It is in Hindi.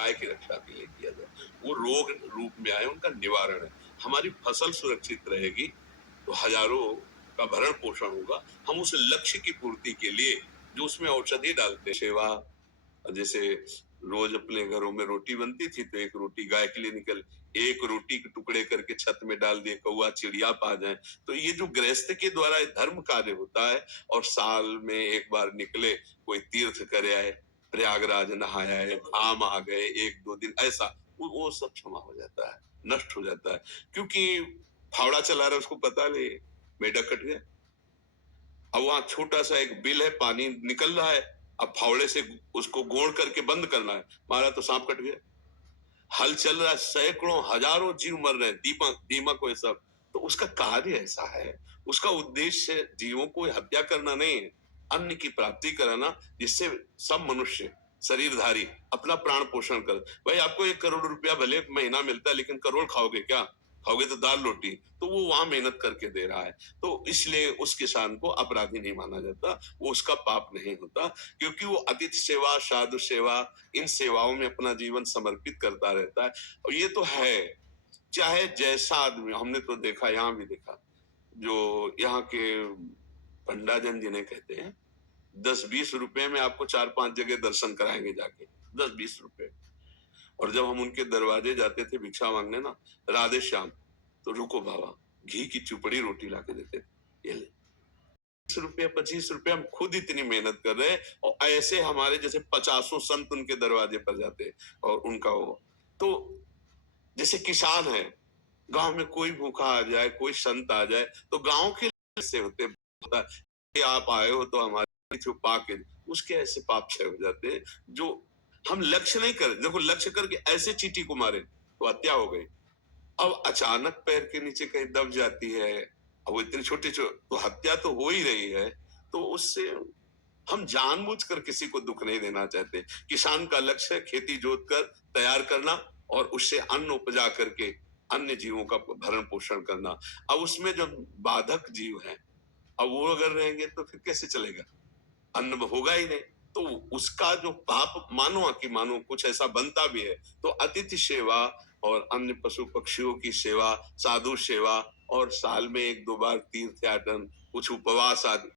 गाय की रक्षा के लिए किया जाए, वो रोग रूप में आए उनका निवारण है। हमारी फसल सुरक्षित रहेगी तो हजारों का भरण पोषण होगा। हम उस लक्ष्य की पूर्ति के लिए जो उसमें औषधि डालते सेवा, जैसे रोज अपने घरों में रोटी बनती थी तो एक रोटी गाय के लिए निकल, एक रोटी के टुकड़े करके छत में डाल दिए, कौआ चिड़िया पा जाए। तो ये जो गृहस्थ के द्वारा धर्म कार्य होता है और साल में एक बार निकले, कोई तीर्थ करे आए, प्रयागराज नहाया है, धाम आ गए, एक दो दिन ऐसा, वो सब क्षमा हो जाता है, नष्ट हो जाता है। क्योंकि फावड़ा चला रहा है उसको पता नहीं मेढक कट गया। अब वहां छोटा सा एक बिल है, पानी निकल रहा है, अब फावड़े से उसको गोड़ करके बंद करना है, मारा तो सांप कट गया। हल चल रहा है, सैकड़ों हजारों जीव मर रहे हैं, दीमक दीमक वो सब। तो उसका कार्य ऐसा है, उसका उद्देश्य जीवों को हत्या करना नहीं है, अन्न की प्राप्ति कराना, जिससे सब मनुष्य शरीरधारी अपना प्राण पोषण कर। भाई आपको 1 करोड़ रुपया भले महीना मिलता है, लेकिन करोड़ खाओगे क्या? खाओगे तो दाल रोटी। तो वो वहां मेहनत करके दे रहा है, तो इसलिए उस किसान को अपराधी नहीं माना जाता, वो उसका पाप नहीं होता, क्योंकि वो अतिथि सेवा, साधु सेवा, इन सेवाओं में अपना जीवन समर्पित करता रहता है। और ये तो है, चाहे जैसा आदमी, हमने तो देखा, यहाँ भी देखा, जो यहाँ के पंडाजन जिन्हें कहते हैं, 10-20 रुपए में आपको 4-5 जगह दर्शन कराएंगे जाके, 10-20 रुपए। और जब हम उनके दरवाजे जाते थे भिक्षा मांगने ना, राधे श्याम, तो रुको बाबा, घी की चुपड़ी रोटी ला के देते थे, ये ले। 20 रुपया 25 रुपया, हम खुद इतनी मेहनत कर रहे हैं, और ऐसे हमारे जैसे 50 संत उनके दरवाजे पर जाते और उनका वो। तो जैसे किसान है, गांव में कोई भूखा आ जाए, कोई संत आ जाए, तो गांव के से होते कि आप आए हो तो हमारे छुपा के, उसके ऐसे पाप क्षय हो जाते हैं। जो हम लक्ष्य नहीं कर, देखो लक्ष्य करके ऐसे चींटी को मारे तो हत्या हो गई। अब अचानक पैर के नीचे कहीं दब जाती है, अब वो इतनी छोटी तो हत्या तो हो ही रही है। तो उससे हम जानबूझकर किसी को दुख नहीं देना चाहते। किसान का लक्ष्य है खेती जोत कर तैयार करना और उससे अन्न उपजा करके अन्य जीवों का भरण पोषण करना। अब उसमें जो बाधक जीव हैं, अब वो अगर रहेंगे तो फिर कैसे चलेगा? अन्न होगा ही नहीं। तो उसका जो पाप मानो कि मानो कुछ ऐसा बनता भी है, तो अतिथि सेवा और अन्य पशु पक्षियों की सेवा, साधु सेवा, और साल में 1-2 बार तीर्थ याटन, कुछ उपवास आदि,